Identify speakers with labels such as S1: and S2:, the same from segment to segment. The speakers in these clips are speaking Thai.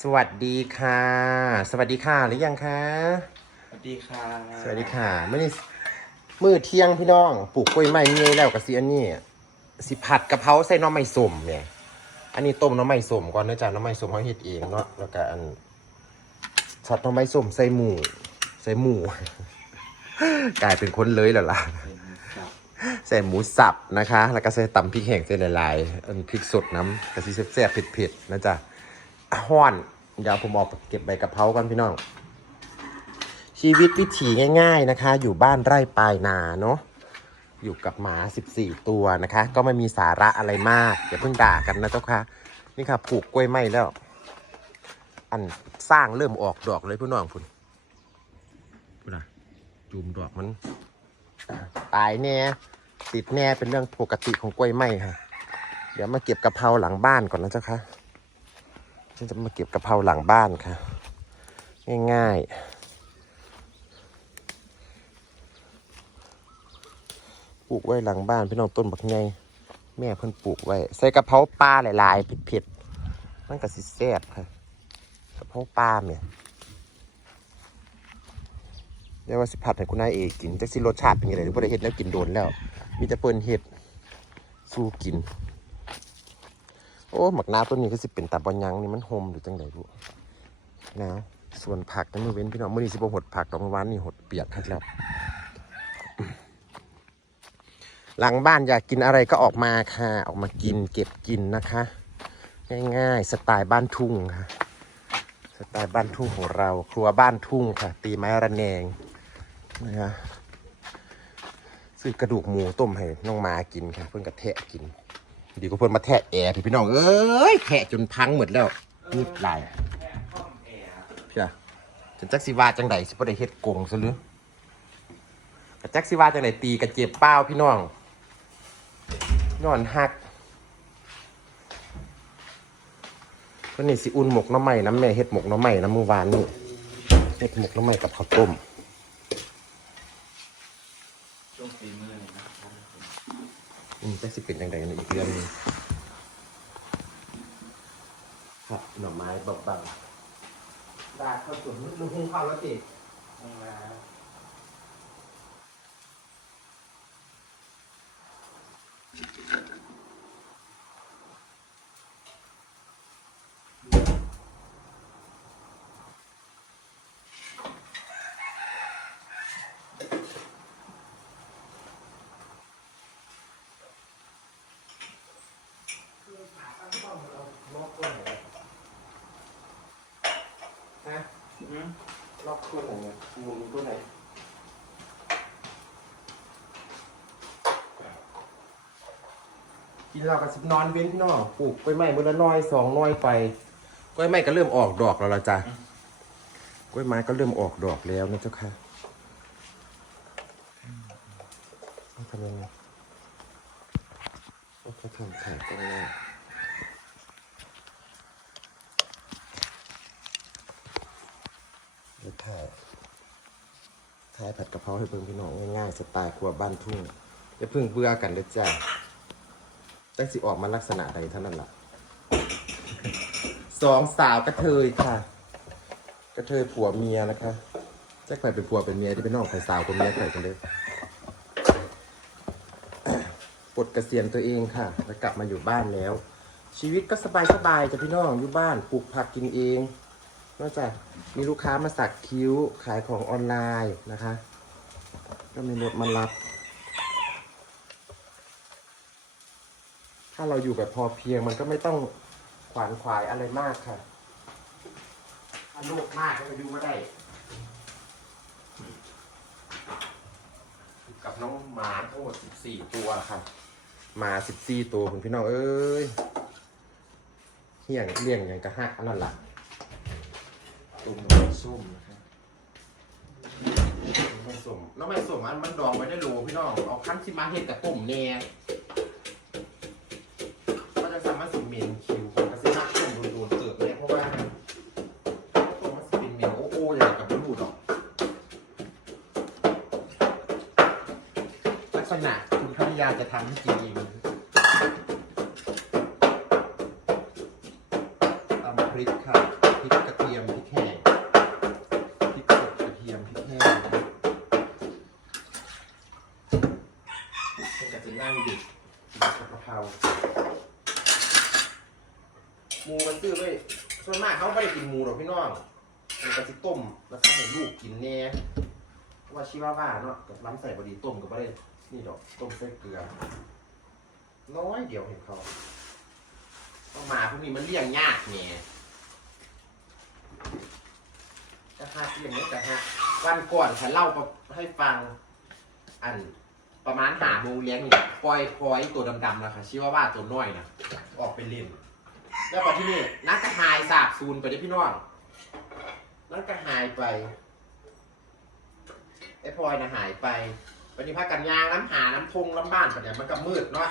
S1: สวัสดีค่ะ สวัสดีค่ะหรือยังคะ
S2: สวัสดีค่ะ
S1: สวัสดีค่ะเมื่อนี้มือเที่ยงพี่น้องปลูกกล้วยไม้เงี้ยแล้วกับซีอันนี้สิผัดกะเพราใส่หน้อไม้ส้มเนี่ย อันนี้ต้มหน้อไม้ส้มก่อนเนื่องจากน้อไม้ส้มเขาเฮ็ดเองเนาะแล้วก็อันช็อตหน้อไม้ส้มใส่หมูใส่หมู กลายเป็นคนเลยแล้วล่ะใส่หมูสับนะคะ แล้วก็ใส่ตำพริกแห้งใส่หลายๆอันพริกสดน้ำกะทิแซ่บๆเผ็ดๆนะจ๊ะ ห้อนเดี๋ยวผมออกเก็บใบกะเพรากันพี่น้อง ชีวิตวิถีง่าย ๆนะคะ อยู่บ้านไร่ปลายนาเนาะอยู่กับหมา 14 ตัวนะคะ ก็ไม่มีสาระอะไรมากอย่าเพิ่งด่ากันนะเจ้าค่ะนี่ค่ะปลูกกล้วยไม้แล้ว อันสร้างเริ่มออกดอกเลยพี่น้องคุณคุณนะจูมดอกมันตายแน่ติดแน่เป็นเรื่องปกติของกล้วยไม้ค่ะ เดี๋ยวมาเก็บกะเพราหลังบ้านก่อนนะเจ้าค่ะ ฉันจะมาเก็บกะเพราหลังบ้านค่ะ ง่ายๆ ปลูกไว้หลังบ้านพี่น้องต้นบักไงแม่เพิ่นปลูกไว้ ใส่กะเพราปลาหลายๆเผ็ดๆมันก็สิแซ่บค่ะกะเพราปลาเนี่ยเรียกว่าสิผัดให้คุณนายเอกกินจักสิรสชาติเป็นยังไงหรือบ่ได้เฮ็ดแล้วกินโดนแล้ว มีแต่เปิ้นเฮ็ดสู้กิน อ้หมักน้าต้นนี้ก็สิเป็นตาบอยังนี่มันโฮมหรือจังไดบุหนาวส่วนผักนั้นมือเว้นพี่น้องมือนี้สิบหดผักดอกเมื่อวานนี่หดเปียกคักแล้วหลังบ้านอยากกินอะไรก็ออกมาค่ะ ออกมากินเก็บกินนะคะ ง่ายๆสไตล์บ้านทุ่งค่ะ สไตล์บ้านทุ่งของเรา ครัวบ้านทุ่งค่ะ ตีไม้ระแนงนะคะซื้อกระดูกหมูต้มให้น้องหมากินค่ะ เพิ่นกระแทะกิน ดีก็เพิ่นมาแทะแอร์พี่พี่น้อง เอ้ยแทะจนพังหมดแล้วนี่ลายพี่อะจะจักสิวาจังไดสิบ่ได้เฮ็ดกงซะหรือกระจักสิวาจังไดตีกระเจ็บเป้าพี่น้อง นอนหักก็นี่สิอุ่นหมกน้ำใหม่น้ำแม่เฮ็ดหมกน้ำใหม่น้ำมือวานนี่เฮ็ดหมกน้ำใหม่กับข้าวต้ม
S2: ช่วงฝีมือเลยนะครับ
S1: อืมจะสิเป็นยังไงกันอีกเรื่องหนึงครับหน่อไม้บังๆดาข้าวตุ๋นลูกหุ้งข้าวแล้วติ
S2: ห้องน้
S1: ฮะำ
S2: อืม
S1: รอบตัวไหนเนี่ยมุมตัวไหนกินเรากับสิบนอนเว้นพี่น้องปลูกกล้วยไม้มือละน้อยสองน้อยไปกล้วยไม้ก็เริ่มออกดอกแล้วละจ้ะกล้วยไม้ก็เริ่มออกดอกแล้วนะเจ้าค่ะทำยังไงเอาเขาทำถ่ายตรงนี้ เดี๋ยวถ่ายถ่ายผัดกะเพราให้เพิ่งพี่น้องง่ายๆสไตล์ครัวบ้านทุ่งอย่าเพิ่งเบื่อกันเลยจ้ะได้สิออกมาลักษณะใดเท่านั้นล่ะสองสาวกระเทยค่ะ กระเทยผัวเมียนะคะแจ็คใครเป็นผัวเป็นเมียที่เป็นน้องใครสาวคนเมียใครกันเลยปลดเกษียณตัวเองค่ะแล้วกลับมาอยู่บ้านแล้ว ชีวิตก็สบายสบายๆจ้ะพี่น้องอยู่บ้านปลูกผักกินเอง นอกจากมีลูกค้ามาสักคิ้วขายของออนไลน์นะคะ ก็มีรถมารับ ถ้าเราอยู่แบบพอเพียงมันก็ไม่ต้องขวานขวายอะไรมากค่ะถ้าโลกมากก็ไปดูมาได้ กับน้องหมาทั้งหมด14 ตัวค่ะหมา14 ตัวคุณพี่น้องเอ้ยเฮี่ยงเลี้ยงอย่างกระหักอันนั้นล่ะ ตุ่มน้ำส้มนะครับน้ำไม่ส้มน้ำไม่ส้มมันมันดองไว้ได้โหลพี่น้องเอาขั้นที่มาเห็ดกับต้มแน่ก็จะสามารถสุ่มเมนคิวของกระซิบต้มโดนๆเติบเนี่ยเพราะว่าตัวมันสิเป็นเมนโอโออย่างกับไม่รู้หรอกลักษณะคุณภรรยาจะทำให้กินเองตำพริกค่ะพริกกระเทียมพริกแห้งพริกสดกระเทียมพริกแห้งเป็นกระจินั่งดิบกินกับกะเพราหมูมันซื้อไว้ส่วนมากเขาไม่ได้กินหมูหรอก พี่น้องมันกระสิต้มแล้วก็ให้ลูกกินแน่เพราะว่าชิวาว่าเนาะกับล้ำใส่บดีต้มกับไม่ได้นี่ดอกต้มใส่เกลือ น้อยเดียวเห็นเขาต้องมาพวกนี้มันเลี้ยงยากไงจะหาเลี้ยงไม่แต่ฮะวันก่อนฉันเล่าให้ฟัง อันประมาณหาโมงเลี้ยงนี่ปล่อยพลอยตัวดำๆนะคะชื่อว่าว่าตัวน้อยนะออกไปเล่นแล้วพอที่นี่นักกระหายสาบซูนไปได้พี่น้อง นักกระหายไป ไอ้พลอยนะหายไปวันนี้พากันยางน้ำหาน้ำทงน้ำบ้านแบบเนี้ยมันก็มืดเนาะ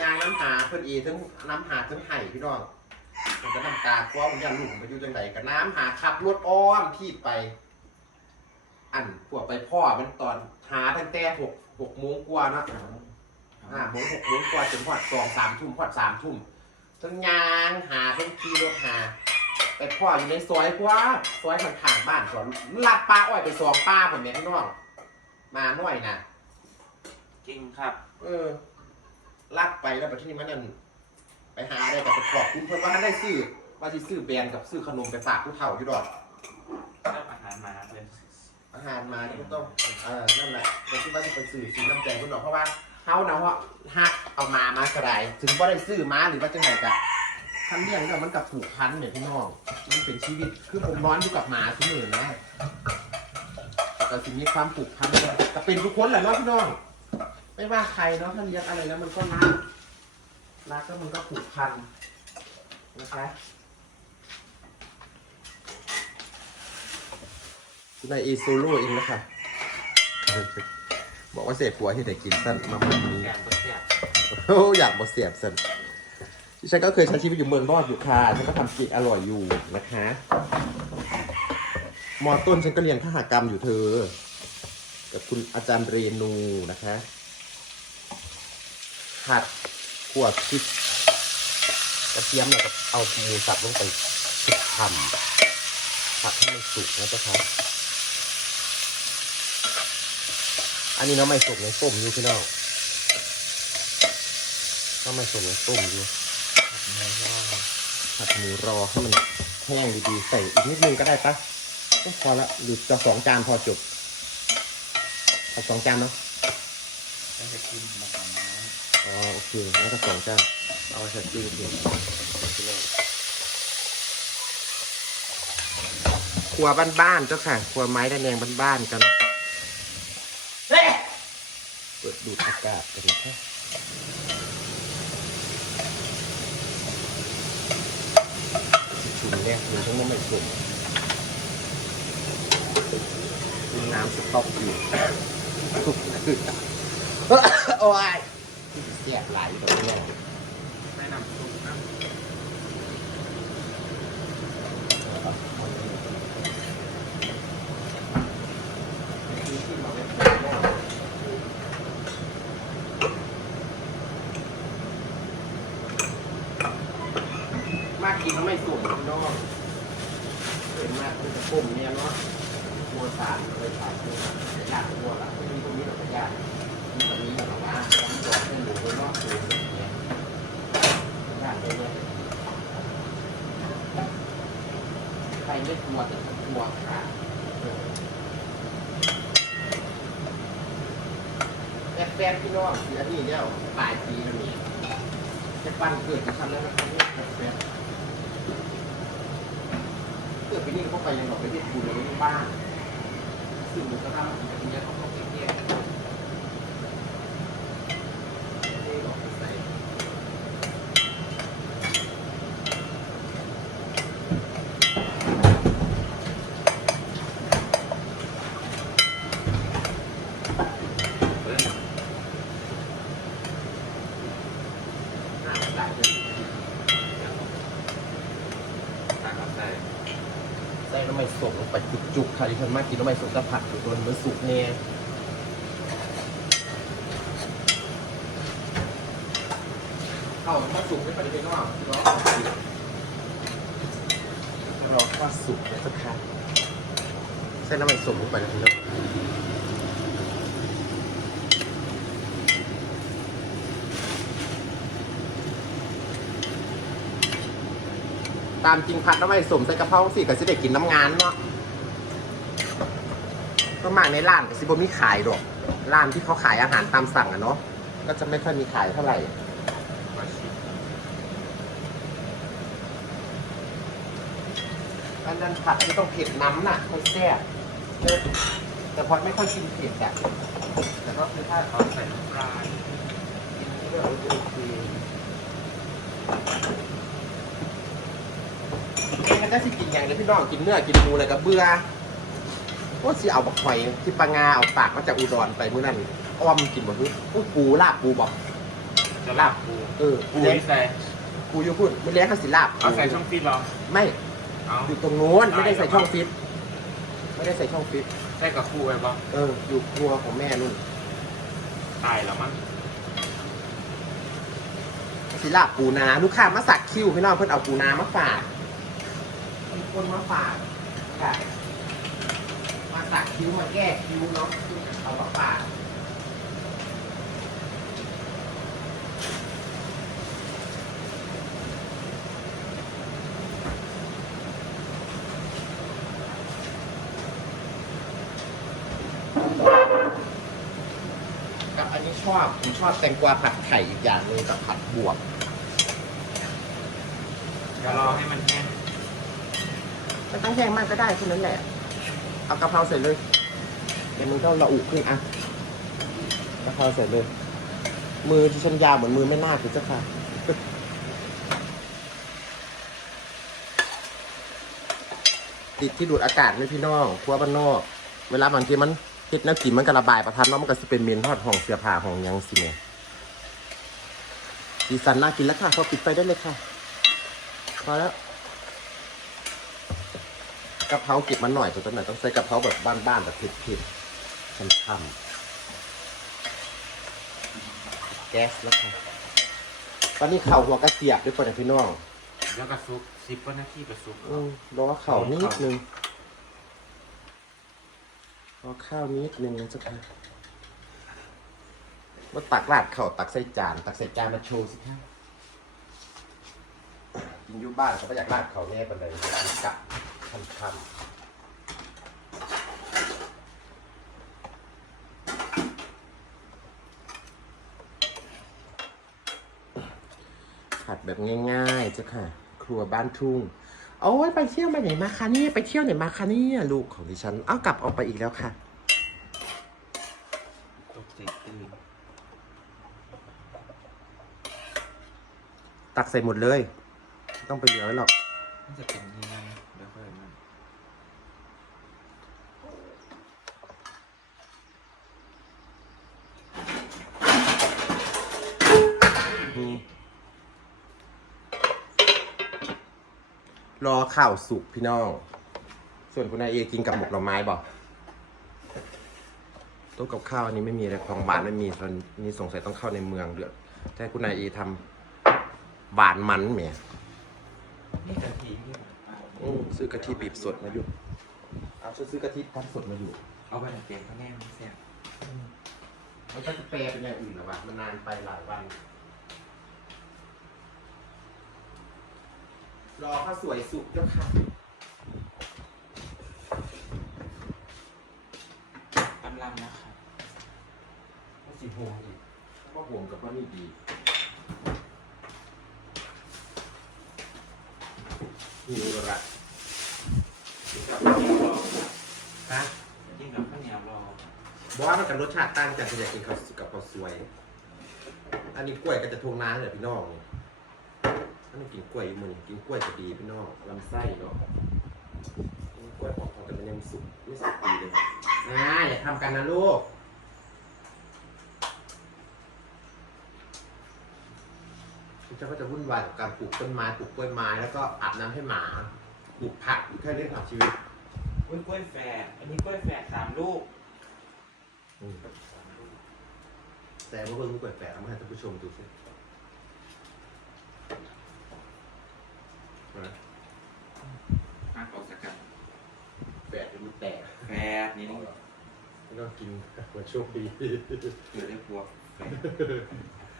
S1: ยางน้ำหาเพื่อนอีทั้งน้ำหาทั้งไห่พี่น้องมันก็น้ำตาคว้าผมยันหลุมไปอยู่จังไหนกับน้ำหาขับรถอ้อมที่ไป อันพวกไปพ่อมันตอนหาตั้งแต่หกหกโมงกว่าเนาะห้าโมงหกโมงกว่าจนพอดสองสามทุ่มพอดสามทุ่มทั้งยางหาทั้งขี่รถหา ไปพ่ออยู่ในซอยกว่าซอยข้างๆบ้านสวนลัดปลาอ้อยไปสองป้าผมเนี่ยพี่น้องมาหน่อยนะ
S2: จริงครับ
S1: เออลัดไปแล้วไปที่นี่มันนั่นไปหาได้กับไปขอบคุณเพื่อนว่าท่านได้ซื้อว่าที่ซื้อแบรนด์กับซื้อขนมไปฝากผู้เฒ่าที่ดอก
S2: เริ่มอาหารมาเลย
S1: อาหารมาเนี่ยก็ต้องเออนั่นแหละเป็นที่ว่าจะไปซื้อซื้อน้ำใจคุณหรอกเพราะว่าเขานะว่าฮักเอามามากระไรถึงว่าได้ซื้อมาหรือว่าจังไหนกะ ทำเลี้ยงเนี่ยมันกับผูกพันเนี่ยพี่น้องมันเป็นชีวิตคือผมนอนอยู่กับหมาที่มือนะแต่สิ่งมีความผูกพันเนี่ยแต่เป็นทุกคนแหละเนาะพี่น้องไม่ว่าใครเนาะถ้าเลี้ยงอะไรแล้วมันก็รักรักก็มันก็ผูกพันนะคะนายเอโซโล่เองนะคะบอกว่าเสพผัวที่ไหนกินสั้นมาแบบนี้
S2: แกงก็แซ่บ
S1: โอ้อยากบดเสียบสัน ดิฉันก็เคยใช้ชีวิตอยู่เมืองนอกอยู่ค่ะฉันก็ทำกินอร่อยอยู่นะคะมอต้นฉันก็เรียนขหากรรมอยู่เธอ กับคุณอาจารย์เรนูนะคะหัดขวดพริกกระเทียมเนี่ยเอาหมูสับลงไปสุกทำผัดให้มันสุกนะเจ้าคะอันนี้น้อไม่สุกในต้มอยู่พี่น้องก็มาส่งในต้มดูผัด หมูรอให้มันแห้งดีๆ ใส่อีกนิดนึงก็ได้ปะก็พอละหรือจะสองจานพอจบเอาสองจานเนาะ
S2: แล้วจะกินมาทำน้
S1: อ๋อโอเคงั้นก็สองจานเอาใส่จิ้มเพียงครัวบ้านๆเจ้าค่ะครัวไม้ระแนงบ้านๆกันเปิดดูดอากาศกันนะคะชุน เนี่ยมันต้องไม่ชุนมีน้ำสต๊อกอยู่ทุกคือโอ้ยเสียบไหลแบบนี้ำ
S2: ไม่นำซุปนะ
S1: มากกินแล้วไม่สุ่มพี่น้องเห็นมากมันจะปุ่มเนี่ยเนาะมัวสารเลยสารเลยยากมัวละไม่มีตรงนี้เราก็ยากมีตรงนี้เราว่าต้องจอดให้หมูไว้นอกหมูเนี่ยยากเลยเนี่ยใครไม่กลัวแต่กลัวค่ะแป๊บแป๊บ พี่น้องเสียนี่แล้วปลายปีแล้วนี่จะปั้นเกิดจะทำแล้วนะครับเนี่ยแป๊บแป๊บเกิดไปนี่เขาไปยังหลอกไปที่คุณเลยบ้านซึ่งมันก็ทำให้ทีนี้เขาต้องเก็บแยกนี่ดอกไปใส่หน้าใส่เลย
S2: ตาก ใส่
S1: ใส่น้ำมันสดลงไปจุกๆค่ะที่คนมากกินน้ำมันสดจะผัดอยู่โดนมันสุกเนี่ยเข้ามาสุกไม่ไปเลยเนาะพี่น้องรอข้าวสุกนะเจ้าค่ะใส่น้ำมันสมลงไปนะพี่น้อง ตามจริงผัดน้ำมันสมใส่กะเพราสิก็จะได้กินน้ำงานเนาะก็มาในร้านก็สิบมีขายดอกร้านที่เขาขายอาหารตามสั่งอะเนาะก็จะไม่ค่อยมีขายเท่าไหร่อันนั้นผัดไม่ต้องเผ็ดน้ำน่ะค่อยแซ่บแต่พอไม่ค่อยกินเผ็ดอะ
S2: แต่ก็คือถ้าเขาใส่น้ำปลา
S1: ก็โอเค มันก็สิกินอย่างนี้พี่น้องกินเนื้อกินหมูอะไรก็เบื่อก็สิเอาบักหอยที่ปลางาเอาปากมาจากอุดรไปมื้อนั้นอ้อมกินบ่ฮึโอ้ยปูลาบปูบอก
S2: จะลาบปู
S1: เออ
S2: ปู
S1: เลี้ยง
S2: ที่ใส่
S1: ปูอยู่พุ่นไม่เลี้ยงเขาสิลาบ
S2: เอาใส่ช่องฟีดเหรอ
S1: ไม่
S2: เอา
S1: อยู่ตรงโน้นไม่ได้ใส่ช่องฟิตไม่ได้ใส่ช่องฟิต
S2: ใส่กับปูไปปะ
S1: เอออยู่ครัวของแม่นุ่น
S2: ตายแล้วมั้ง
S1: ศิลาปูนาลูกค้ามาสักคิวพี่น้องเพิ่นเอาปูนามาฝาก มีคนมาฝากค่ะมาสักคิ้วมาแก้คิ้วเนาะเอามาฝากกับอันนี้ชอบผมชอบแตงกวาผัดไข่อีกอย่างหนึงกับผัดบวบ
S2: เดี๋ยวรอให้มันแห้ง
S1: ไม่ต้องแห้งมากก็ได้แค่นั้นแหละ เอากะเพราเสร็จเลย เดี๋ยวมึงก็ระอุขึ้นอะกะเพราเสร็จเลย มือที่ฉันยาวเหมือนมือไม่น่าคือเจ้าค่ะติดที่ดูดอากาศไหมพี่น้องครัวบ้านนอก เวลาบางทีมันติดน้ำกินมันก็ระบายประทันเนาะมันก็จะเป็นเมนทอดห้องเสื้อผ้าของยังสิเนี่ยสีสันน่ากินแล้วค่ะพอปิดไฟได้เลยค่ะพอแล้ว กะเพราเก็บมาหน่อยตัวหน่อยต้องใส่กะเพราแบบบ้านๆแบบเผ็ดๆช่ำๆแก๊สแล้วค่ะตอนนี้เข่าหัวกระเสียบด้วยก่อนนะพี่น้อง
S2: แล้วก็ซุปซิปก็หน้าที่กับซุป
S1: อืมรอเข่านิดนึงรอข้าวนิดนึงนะเจ้าค่ะว่าตักราดเข่าตักใส่จาน ตักใส่จานมาโชว์สิครับกินอยู่บ้านเขาก็อยากราดเข่าแน่ไปเลยกะ ค่ำๆผัดแบบง่ายๆเจ้าค่ะ ครัวบ้านทุ่ง โอ้ยไปเที่ยวมาไหนมาคะเนี่ยไปเที่ยวไหนมาคะเนี่ยลูกของดิฉันเอากลับออกไปอีกแล้วค่ะ
S2: ตกใจตื่น
S1: ตักใส่หมดเลยไม่ต้องไปเหลือหรอก
S2: จะเป็นยังไงเดี๋ยวค่อยมัน
S1: นี่ รอข้าวสุกพี่น้อง ส่วนคุณนายเอกินกับหมกหน่อไม้บอกโต๊ะกับข้าวอันนี้ไม่มีอะไรของหวานไม่มีตอนนี้สงสัยต้องเข้าในเมืองเดือดแต่คุณนายเอทำหวานมันแหม
S2: นี่กะทินี่
S1: อืมซื้อกะทิบีบสดมาอยู่เอาฉันซื้อกะทิทับสดมาอยู่
S2: เอาไปเก็บข้าวแน่มันแซ่บ
S1: มันก็จะแปลเป็นอย่างอื่นหรอวะมันนานไปหลายวัน รอข้าวสวยสุกเจ้าค่ะ
S2: กำลังนะครับ
S1: ข้าวสีห่วงอีกก็ห่วงกับว่านี่ดีหิวแล้วละฮะ
S2: ยิ่งกับข้าวเหนียวรอ
S1: บอกว่ามันกับรสชาติต่างกันจะอยากกินข้าวกับข้าวสวย อันนี้กล้วยก็จะทวงน้ำเลยพี่น้องอัน นี้กินกล้วยอยู่มือนี่กินกล้วยจะดีพี่น้องลำไส้เนาะกินกล้วยออกมาแต่มันยังสุกไม่สุกดีเลยอ่าอย่าทำกันนะลูกเจ้าก็จะวุ่นวายกับการปลูกต้นไม้ปลูกกล้วยไม้แล้วก็อาบน้ำให้หมาปลูกผักแค่เรื่องของชีวิต
S2: กล้วยกล้วยแฝดอันนี้กล้วยแฝดสามลูก
S1: อืมแต่ว่าเพิ่งเปิดแฝงมาให้ท่านผู้ชมดูสิ นะ
S2: ฮะ
S1: แต่
S2: แฝดนี่นี่
S1: ไม่ต้องกินเหมือนโชคดี
S2: เกิดได้บวกแฝด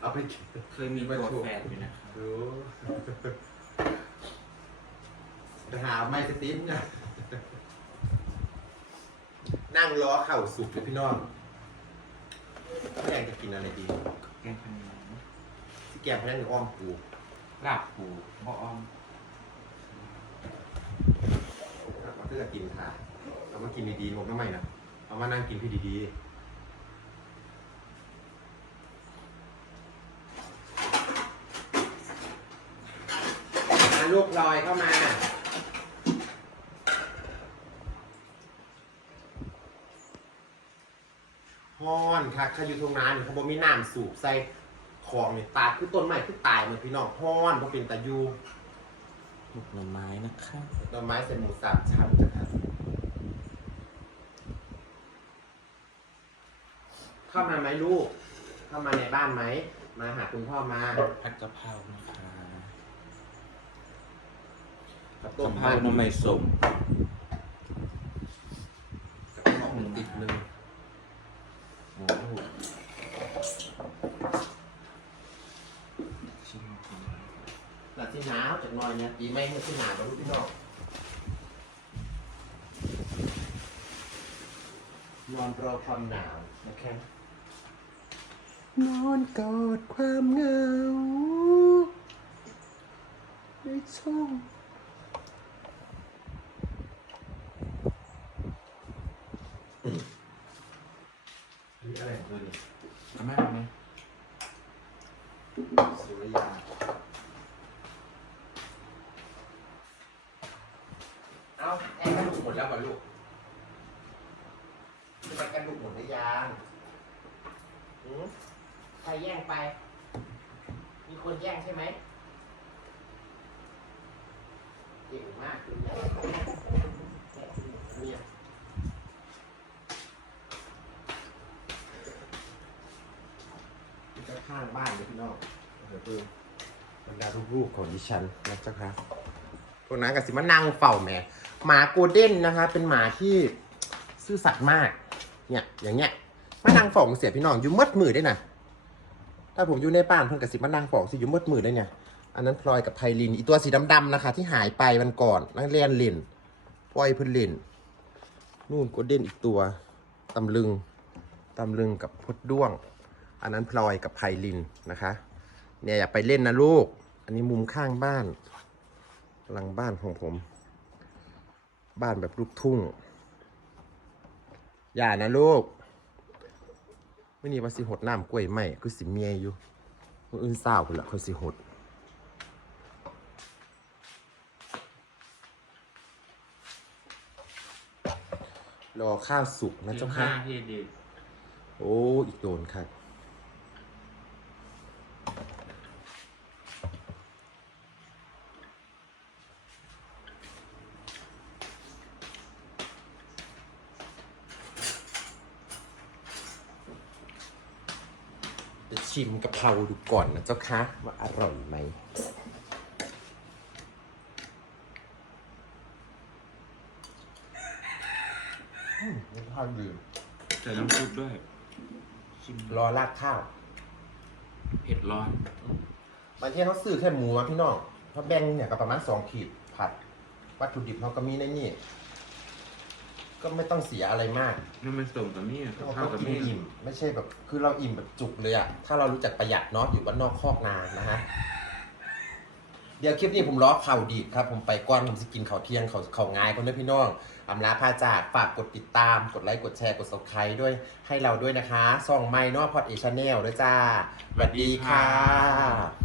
S1: เอาไปกิน
S2: เคยมีบวกแฝดอยู่นะครับ
S1: ดูจะหาไม้สติ๊มเนี่ยนั่งรอเข่าสุกเลยพี่น้องพี่แดงจะกินอะไรดี
S2: แกงพะเนียง
S1: ที่แกมพนักหรืออ้อมปู
S2: ลาบปูหม้ออ้อม
S1: มาเพื่อกินค่ะเอามากินดีๆผมก็ไม่นะเอามานั่งกินพี่ดีๆลูกลอยเข้ามาฮ้อนค่ะข้าอยู่ทงนาเนี่ยเขาบอกมีน้ำสูบใส่ของเนี่ยตายคือต้นไม้คือตายเหมือนพี่น้องฮ้อนเพราะเป็นตะยู
S2: หมกหน่อไม้นะครับ
S1: ต้นไม้ใส่หมูสามชั้นนะครับเข้ามาไหมลูก เข้ามาในบ้านไหม มาหาคุณพ่อมา
S2: ผัดกะเพรานะครับ
S1: กับ
S2: กะ
S1: ต้ม
S2: เพราหน่อไม้สม
S1: กับข้าวหมูติดหนึ่ง
S2: หมูชิมกิน
S1: หลังที่หนาวจากหน้อยเนี่ยปีไม่ให้ที่หนาวแล้วลูกพี่น้องนอนรอความหนาวนะครับนอนกอดความเหงาในช่องอันนี้อะไรของเธอเนี่ย
S2: เอาไหมเอาไหม
S1: สุริยา เอาแอนกระดูกหมดแล้วป่ะลูก จะไปกระดูกหมดหรือยังหือใครแย่งไป มีคนแย่งใช่ไหมเก่งมากเลยเนี่ยนี่ก็ข้างบ้านเลยพี่น้องเดี๋ยวดูบรรดาลูกๆของดิฉันนะเจ้าครับพวกนั้นกับสิมานั่งเฝ้าแหม่หมาโกลเด้นนะคะ เป็นหมาที่ ซื่อสัตย์มาก เนี่ยอย่างเงี้ยมานั่งฝองเสียพี่น้องอยู่มืดมือได้น่ะถ้าผมอยู่ในบ้านเพิ่นกับสิมานั่งเฝ้าสิอยู่มืดมือได้เนี่ยอันนั้นพลอยกับไพลินอีตัวสีดำๆนะคะ ที่หายไปวันก่อนนักเรียนเล่นปล่อยเพิ่นเล่นนู่นโกลเด้นอีกตัวตำลึงตำลึงกับพดด้วง อันนั้นพลอยกับไพลินนะคะ เนี่ยอย่าไปเล่นนะลูก อันนี้มุมข้างบ้านหลังบ้านของผม บ้านแบบลูกทุ่ง อย่านะลูกไม่นี่ว่าสิหดน้ำกล้วยไหมคือสิเมียอยู่คนอื่นเศร้าไปละเขาสิหดรอข้าวสุกนะเจ้าค่ะ
S2: ที่ดี
S1: โอ้ อีกโดนครับจะ ชิมกะเพราดูก่อนนะเจ้าคะว่าอร่อยไหมอืมรสชาติดี
S2: ใส่น้ำซุปด้วยชิม
S1: รอราดข้าว
S2: เผ็ดร้อน
S1: บางทีเขาซื้อแค่หมูอะพี่น้องเขาแบ่งเนี่ยก็ประมาณสองขีดผัด วัตถุดิบเขาก็มีในนี่ ก็ไม่ต้องเสียอะไรมาก
S2: น้ำมันสมกับมี่กับ
S1: เรา
S2: ข้าว
S1: ก็
S2: กับ
S1: กิน
S2: มี่
S1: อิ่มไม่ใช่แบบคือเราอิ่มแบบจุกเลยอะถ้าเรารู้จักประหยัดเนาะอยู่บ้านนอกคอกนานะฮะเดี๋ยวคลิปนี้ผมล้อเข่าดีดครับ ผมไปก้อนผมจะกินข้าวเที่ยงเขาเขาง่ายคนด้วยพี่น้องอำลาพาจากฝากกดติดตาม กดไลค์กดแชร์กด subscribe ด้วยให้เราด้วยนะคะส่องไม้นอกพอดเอชแนลด้วยจ้าสวัสดีค่ะ